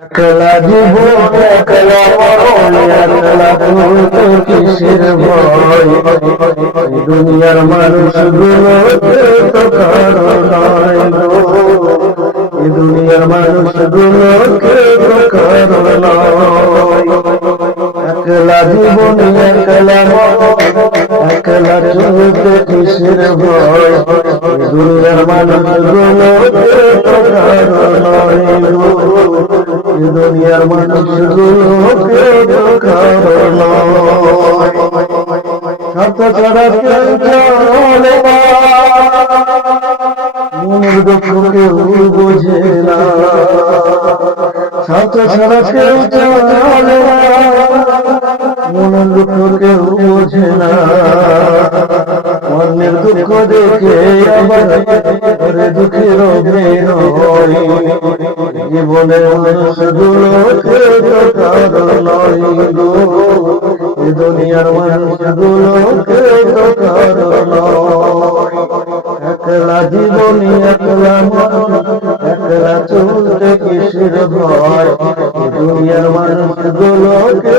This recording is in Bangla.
একলা জীবন একলা মরণ একলা চলতে কিসের ভয় দুনিয়ার মানুষ গুলো তো কারো নয় দুনিয়ার মানুষ গুলো তো কারো নয় একলা জীবন একলা মরণ একলা চলতে কিসের ভয় দুনিয়ার মানুষ গুলো তো কারো নয় দুনিয়ার মানুষগুলোকে কারণ সত্য ছাড়া কেউ চলে না মনের দুঃখ কেউ বোঝে না সত্য ছাড়া কেউ চলে না মনের দুঃখ কেউ বোঝে না অন্যের দুঃখ দেখে আবার দুঃখের অভিনয় জীবনের মানুষগুলোকে কারণ নয় গো দুনিয়ার মানুষগুলোকে কারণ একলা জীবনী একলা মরণ একলা চলতে কিসের ভয় দুনিয়ার মানুষগুলোকে